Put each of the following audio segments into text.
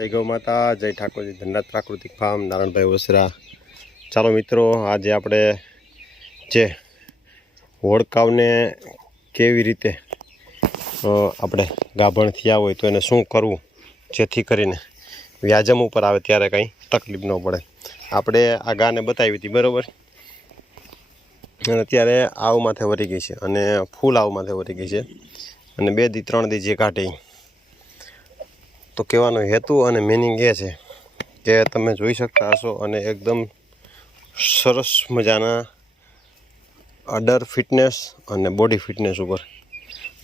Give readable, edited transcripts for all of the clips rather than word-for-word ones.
જય ગૌ માતા, જય ઠાકોરજી, ધનરાજ પ્રાકૃતિક ફાર્મ, નારાયણભાઈ ઓસરા। ચાલો મિત્રો, આજે આપણે જે હોડકાવને કેવી રીતે આપણે ગાભણ થયા હોય તો એને શું કરવું જેથી કરીને વ્યાજમ ઉપર આવે ત્યારે કંઈ તકલીફ ન પડે। આપણે આ ગાને બતાવી હતી બરાબર, અને અત્યારે આવ માથે વળી ગઈ છે અને ફૂલ આવ માથે વળી ગઈ છે અને 2 દી 3 દી જે કાઢી। તો કહેવાનો હેતુ અને મિનિંગ એ છે કે તમે જોઈ શકતા હશો અને એકદમ સરસ મજાના અડર ફિટનેસ અને બોડી ફિટનેસ ઉપર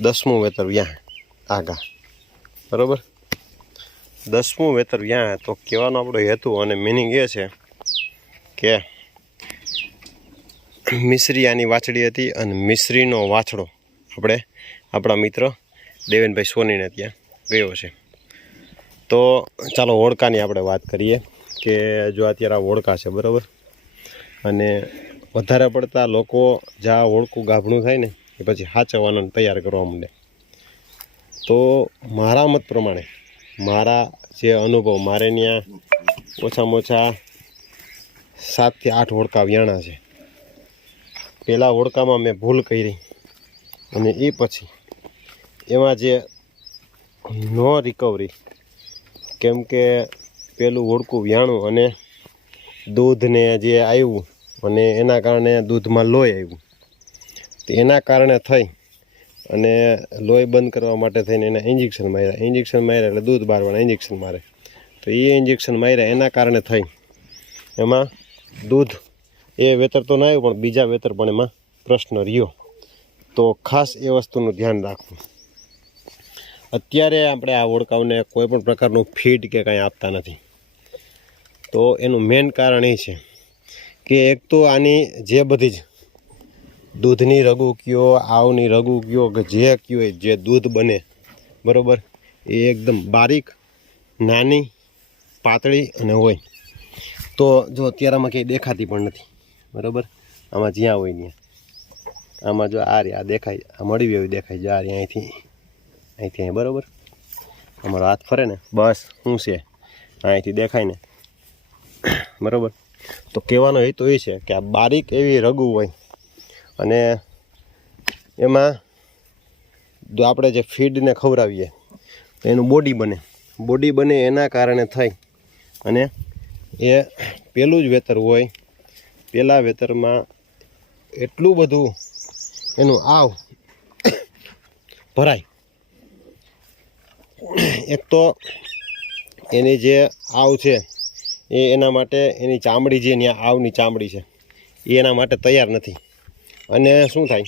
10મું વેતર વ્યાં આગા બરાબર, 10મું વેતર વ્યાં। તો કહેવાનો આપણો હેતુ અને મિનિંગ એ છે કે મિશ્રી આની વાછડી હતી અને મિશ્રીનો વાછડો આપણે આપણા મિત્ર દેવેનભાઈ સોનીને ત્યાં ગયો છે। તો ચાલો હોડકાની આપણે વાત કરીએ કે જો અત્યારે આ હોડકા છે બરાબર, અને વધારે પડતા લોકો જ્યાં હોડકું ગાભણું થાય ને એ પછી સાચવવાનો તૈયાર કરવા માંડે। તો મારા મત પ્રમાણે, મારા જે અનુભવ, મારે ત્યાં ઓછામાં ઓછા 7 થી 8 હોડકા વ્યાણા છે। પહેલાં હોડકામાં મેં ભૂલ કરી અને એ પછી એમાં જે નો રિકવરી, કેમ કે પેલું હોડકું વ્યાણું અને દૂધને જે આવ્યું અને એના કારણે દૂધમાં લોહી આવ્યું, તો એના કારણે થઈ અને લોહી બંધ કરવા માટે થઈને એના ઇન્જેક્શન માર્યા। ઇન્જેક્શન માર્યા એટલે દૂધ બારવાના ઇન્જેક્શન મારે, તો એ ઇન્જેક્શન માર્યા એના કારણે થઈ એમાં દૂધ એ વેતર તો ના આવ્યું પણ બીજા વેતર પણ એમાં પ્રશ્ન રહ્યો। તો ખાસ એ વસ્તુનું ધ્યાન રાખવું। અત્યારે આપણે આ હોડકાઓને કોઈ પણ પ્રકારનું ફીડ કે કાંઈ આપતા નથી, તો એનું મેઇન કારણ એ છે કે એક તો આની જે બધી જ દૂધની રગુ કયો, આવની રગુ કયો કે જે કયો જે દૂધ બને બરાબર, એ એકદમ બારીક, નાની, પાતળી અને હોય। તો જો અત્યારે આમાં કંઈ દેખાતી પણ નથી બરાબર, આમાં જ્યાં હોય ત્યાં, આમાં જો આ દેખાય, આ મળી એવી દેખાય, જો અહીંથી અહીં બરાબર, અમારો હાથ ફરે ને બસ શું છે અહીંથી દેખાય ને બરાબર। તો કહેવાનો હેતુ એ છે કે આ બારીક એવી રગુ હોય અને એમાં આપણે જે ફીડને ખવડાવીએ તો એનું બોડી બને એના કારણે થઈ અને એ પહેલું જ વેતર હોય, પહેલાં વેતરમાં એટલું બધું એનું આવ ભરાય। એક તો એની જે આવ છે એ એના માટે એની ચામડી, જે ત્યાં આવની ચામડી છે એ એના માટે તૈયાર નથી, અને શું થાય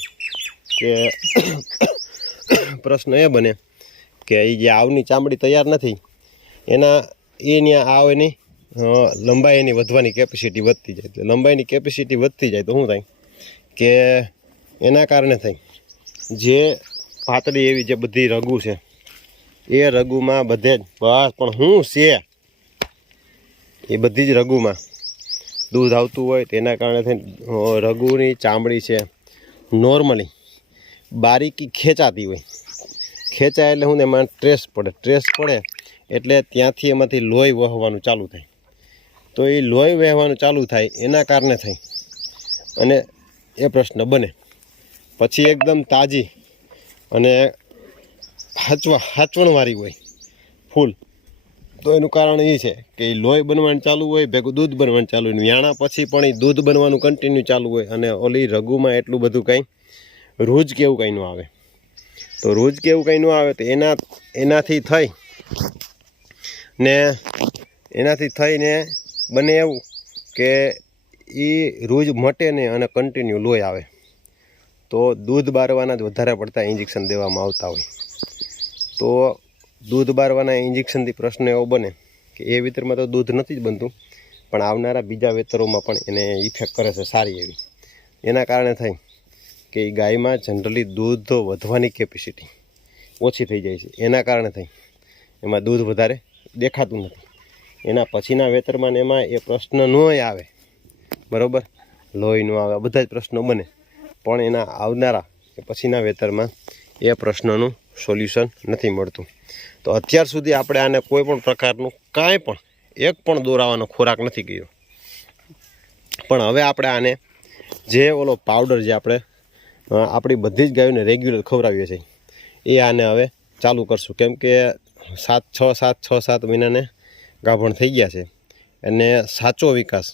કે પ્રશ્ન એ બને કે એ જે આવની ચામડી તૈયાર નથી એના એ ત્યાં આવ એની લંબાઈ એની વધવાની કેપેસિટી વધતી જાય। એટલે લંબાઈની કેપેસિટી વધતી જાય તો શું થાય કે એના કારણે થાય જે પાતળી એવી જે બધી રગુ છે એ રગુમાં બધે જ બસ પણ શું છે એ બધી જ રગુમાં દૂધ આવતું હોય, તેના કારણે થઈને રગુની ચામડી છે નોર્મલી બારીકી ખેંચાતી હોય। ખેંચાય એટલે શું, એમાં ટ્રેસ પડે એટલે ત્યાંથી એમાંથી લોહી વહેવાનું ચાલુ થાય। તો એ લોહી વહેવાનું ચાલુ થાય એના કારણે થઈ અને એ પ્રશ્ન બને। પછી એકદમ તાજી અને હાચવણવાળી હોય ફૂલ, તો એનું કારણ એ છે કે એ લોહી બનવાનું ચાલુ હોય, ભેગું દૂધ બનવાનું ચાલુ હોય, વ્યાણા પછી પણ એ દૂધ બનવાનું કન્ટિન્યુ ચાલુ હોય અને ઓલી રગુમાં એટલું બધું કંઈ રૂજ કે એવું કંઈ ન આવે। તો રૂજ કે એવું કંઈ ન આવે તો એનાથી થઈને બને એવું કે એ રૂજ મટે નહીં અને કન્ટિન્યુ લોહી આવે। તો દૂધ બારવાના જ વધારે પડતા ઇન્જેક્શન દેવામાં આવતા હોય। તો દૂધ બારવાના ઇન્જેક્શનથી પ્રશ્ન એવો બને કે એ વેતરમાં તો દૂધ નથી જ બનતું પણ આવનારા બીજા વેતરોમાં પણ એને ઇફેક્ટ કરે છે સારી એવી। એના કારણે થાય કે એ ગાયમાં જનરલી દૂધ વધવાની કેપેસિટી ઓછી થઈ જાય છે, એના કારણે થાય એમાં દૂધ વધારે દેખાતું નથી। એના પછીના વેતરમાં ને એમાં એ પ્રશ્ન ન આવે બરાબર, લોહી ન આવે, બધા જ પ્રશ્નો બને, પણ એના આવનારા કે પછીના વેતરમાં એ પ્રશ્નનું સોલ્યુશન નથી મળતું। તો અત્યાર સુધી આપણે આને કોઈ પણ પ્રકારનું કાંઈ પણ એક પણ દોરાવાનો ખોરાક નથી ગયો. પણ હવે આપણે આને જે ઓલો પાવડર જે આપણે આપણી બધી જ ગાયોને રેગ્યુલર ખવડાવીએ છીએ એ આને હવે ચાલુ કરશું. કેમ કે 6-7 મહિનાને ગાભણ થઈ ગયા છે અને સાચો વિકાસ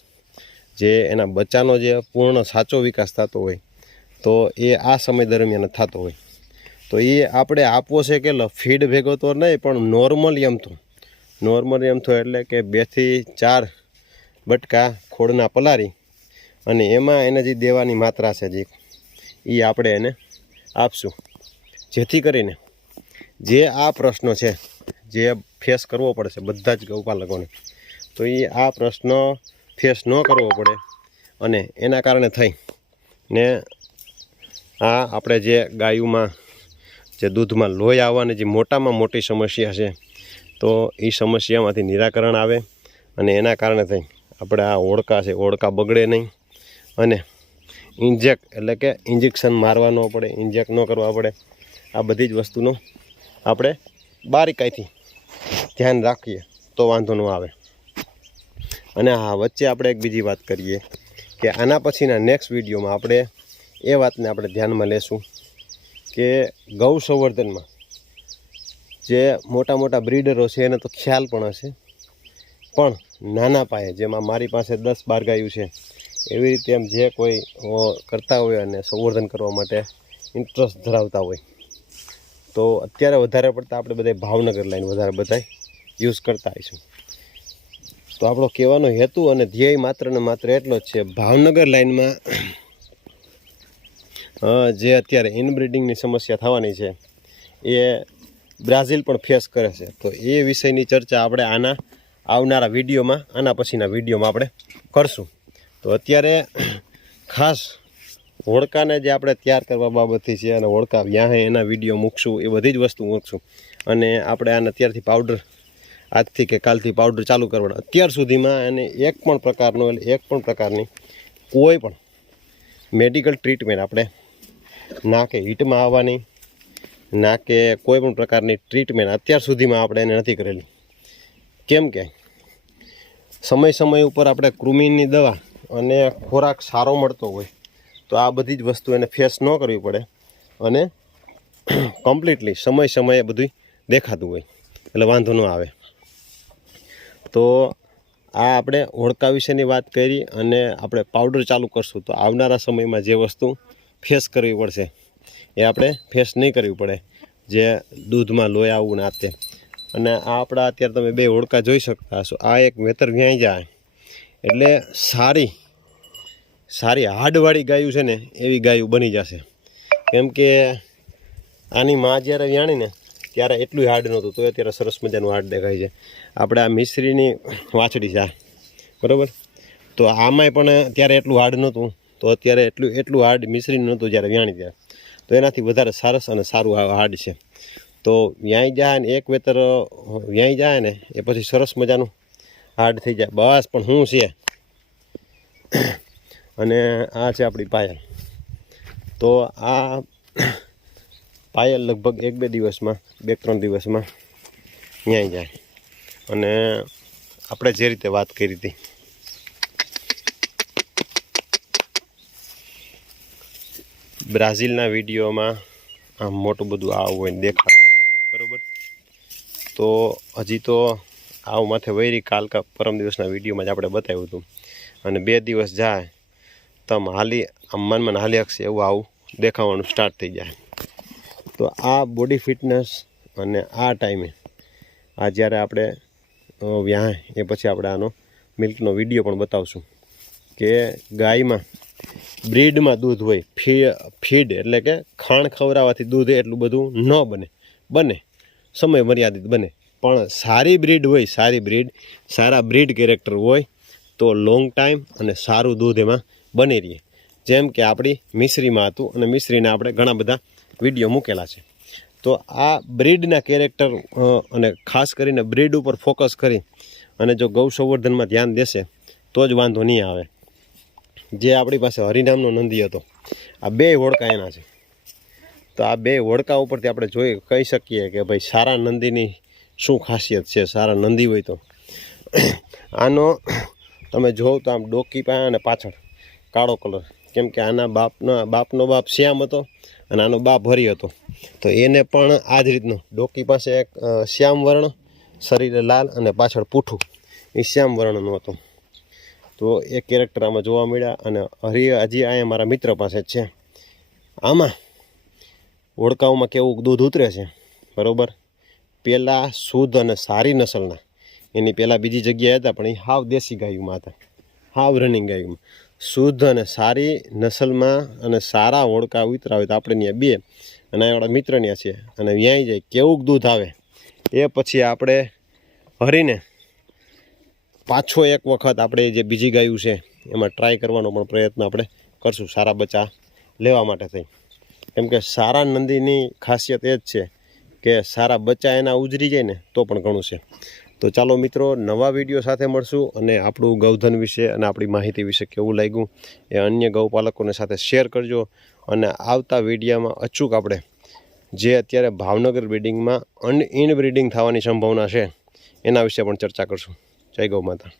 જે એના બચ્ચાનો જે પૂર્ણ સાચો વિકાસ થતો હોય તો એ આ સમય દરમિયાન થતો હોય. તો એ આપણે આપવો છે કે ફીડ ભેગો તો નહીં, પણ નોર્મલી એમ તો એટલે કે 2 થી 4 બટકા ખોળના પલારી અને એમાં એને જે દેવાની માત્રા છે જે એ આપણે એને આપશું, જેથી કરીને જે આ પ્રશ્નો છે જે ફેસ કરવો પડશે બધા જ ગૌપાલકોને, તો એ આ પ્રશ્ન ફેસ ન કરવો પડે. અને એના કારણે થઈ ને આ આપણે જે ગાયોમાં જે દૂધમાં લોહી આવવાની જે મોટામાં મોટી સમસ્યા છે તો એ સમસ્યામાંથી નિરાકરણ આવે અને એના કારણે થઈ આપણે આ ઓળકા છે ઓળકા બગડે નહીં અને એટલે કે ઇન્જેક્શન મારવા ન પડે, ઇન્જેક્ટ ન કરવા પડે. આ બધી જ વસ્તુનો આપણે બારીકાઈથી ધ્યાન રાખીએ તો વાંધો ન આવે. અને હા, વચ્ચે આપણે એક બીજી વાત કરીએ કે આના પછીના નેક્સ્ટ વિડીયોમાં આપણે એ વાતને આપણે ધ્યાનમાં લેશું કે ગૌ સંવર્ધનમાં જે મોટા મોટા બ્રીડરો છે એને તો ખ્યાલ પણ હશે, પણ નાના પાયે જેમાં મારી પાસે 10-12 ગાયું છે એવી રીતે એમ જે કોઈ કરતા હોય અને સંવર્ધન કરવા માટે ઇન્ટરેસ્ટ ધરાવતા હોય તો અત્યારે વધારે પડતા આપણે બધા ભાવનગર લાઈન વધારે બધા યુઝ કરતા આવીશું. તો આપણો કહેવાનો હેતુ અને ધ્યેય માત્ર ને માત્ર એટલો જ છે, ભાવનગર લાઈનમાં જે અત્યારે ઇનબ્રિડિંગની સમસ્યા થવાની છે એ બ્રાઝિલ પણ ફેસ કરે છે. તો એ વિષયની ચર્ચા આપણે આના આવનારા વિડીયોમાં, આના પછીના વિડીયોમાં આપણે કરશું. તો અત્યારે ખાસ હોડકાને જે આપણે તૈયાર કરવા બાબતથી છે અને હોડકા વ્યાહે એના વિડીયો મૂકશું, એ બધી જ વસ્તુ મૂકશું. અને આપણે આને અત્યારથી પાવડર, આજથી કે કાલથી પાવડર ચાલુ કરવાનો. અત્યાર સુધીમાં એને એક પણ પ્રકારની કોઈ પણ મેડિકલ ટ્રીટમેન્ટ આપણે ના કે હીટમાં આવવાની ના કે કોઈ પણ પ્રકારની ટ્રીટમેન્ટ અત્યાર સુધીમાં આપણે એને નથી કરેલી. કેમ કે સમય ઉપર આપણે કૃમિની દવા અને ખોરાક સારો મળતો હોય તો આ બધી જ વસ્તુ એને ફેસ ન કરવી પડે અને કમ્પ્લીટલી સમયે બધું દેખાતું હોય એટલે વાંધો ન આવે. તો આ આપણે હોડકા વિશેની વાત કરી અને આપણે પાવડર ચાલુ કરશું. તો આવનારા સમયમાં જે વસ્તુ ફેસ કરવી પડશે એ આપણે ફેસ નહીં કરવી પડે, જે દૂધમાં લોહી આવવું ને તે. અને આ આપણા અત્યારે તમે 2 હોડકા જોઈ શકતા હશો. આ એક વેતર વ્યાઈ જાય એટલે સારી હાડવાળી ગાયું છે ને એવી ગાયું બની જશે. કેમ કે આની માં જ્યારે વ્યાણીને ત્યારે એટલું હાર્ડ નહોતું, તો અત્યારે સરસ મજાનું હાર્ડ દેખાય છે. આપણે આ મિશ્રીની વાછડી છે બરાબર, તો આમાંય પણ ત્યારે એટલું હાર્ડ નહોતું, તો અત્યારે એટલું હાર્ડ મિશ્રીનું નહોતું જ્યારે વ્યાણી ત્યારે, તો એનાથી વધારે સરસ અને સારું હાર્ડ છે. તો વ્યાઈ જાય ને એક વેતર વ્યાઈ જાય ને એ પછી સરસ મજાનું હાર્ડ થઈ જાય બસ. પણ શું છે અને આ છે આપણી પાયલ. તો આ પાયલ લગભગ 1-2 દિવસમાં, 2-3 દિવસમાં વ્યાઈ જાય. અને આપણે જે રીતે વાત કરી હતી બ્રાઝિલના વિડીયોમાં આમ મોટું બધું આવું હોય દેખાડો બરાબર, તો હજી તો આવું માથે વૈરી કાલ કા પરમ દિવસના વિડીયોમાં જ આપણે બતાવ્યું હતું. અને 2 દિવસ જાય તો મનમાં હાલી શકશે એવું આવું દેખાવાનું સ્ટાર્ટ થઈ જાય. તો આ બોડી ફિટનેસ અને આ ટાઈમે આ જ્યારે આપણે વ્યાહ એ પછી આપણે આનો મિલ્કનો વિડીયો પણ બતાવશું કે ગાયમાં બ્રીડમાં દૂધ હોય, ફીડ એટલે કે ખાણ ખવડાવવાથી દૂધ એટલું બધું ન બને સમય મર્યાદિત બને. પણ સારી બ્રીડ હોય, સારા બ્રીડ કેરેક્ટર હોય તો લોંગ ટાઈમ અને સારું દૂધ એમાં બની રહે. જેમ કે આપણી મિશ્રીમાં હતું અને મિશ્રીના આપણે ઘણા બધા વિડીયો મૂકેલા છે. તો આ બ્રીડના કેરેક્ટર અને ખાસ કરીને બ્રીડ ઉપર ફોકસ કરી અને જો ગૌ સંવર્ધનમાં ધ્યાન દેશે તો જ વાંધો નહીં આવે. જે આપણી પાસે હરિનામનો નંદી હતો, આ 2 હોડકા એના છે. તો આ બે ઓળકા ઉપરથી આપણે કહી શકીએ કે ભાઈ સારા નંદીની શું ખાસિયત છે. સારા નંદી હોય તો આનો તમે જોવો તો આમ ડોકી પાસે અને પાછળ કાળો કલર, કેમ કે આના બાપનો બાપ શ્યામ હતો અને આનો બાપ હરી હતો. તો એને પણ આ જ રીતનું ડોકી પાસે એક શ્યામ વર્ણ, શરીરે લાલ અને પાછળ પૂઠું એ શ્યામ વર્ણનું હતું. તો એ કેરેક્ટર આમાં જોવા મળ્યા. અને હજી અહીંયા મારા મિત્ર પાસે જ છે. આમાં ઓળકાઓમાં કેવું દૂધ ઉતરે છે બરાબર. પહેલાં શુદ્ધ અને સારી નસલના, એની પહેલાં બીજી જગ્યાએ હતા પણ એ હાવ દેશી ગાયોમાં હતા, હાવ રનિંગ ગાયોમાં. શુદ્ધ અને સારી નસલમાં અને સારા ઓળકા ઉતરા હોય તો આપણે ત્યાં બે અને આપણા મિત્ર ત્યાં છે અને વ્યાઈ જાય કેવું દૂધ આવે એ પછી આપણે હરીને પાછો એક વખત આપણે જે બીજી ગાયું છે એમાં ટ્રાય કરવાનો પણ પ્રયત્ન આપણે કરશું સારા બચ્ચા લેવા માટે થઈ. કેમ કે સારા નંદીની ખાસિયત એ જ છે કે સારા બચ્ચા એના ઉજરી જાય ને તો પણ ઘણું છે. તો ચાલો મિત્રો, નવા વિડીયો સાથે મળશું અને આપણું ગૌધન વિશે અને આપણી માહિતી વિશે કેવું લાગ્યું એ અન્ય ગૌપાલકોને સાથે શેર કરજો. અને આવતા વિડીયોમાં અચૂક આપણે જે અત્યારે ભાવનગર બ્રિડિંગમાં ઇનબ્રિડિંગ થવાની સંભાવના છે એના વિશે પણ ચર્ચા કરશું. જય ગૌ માતા.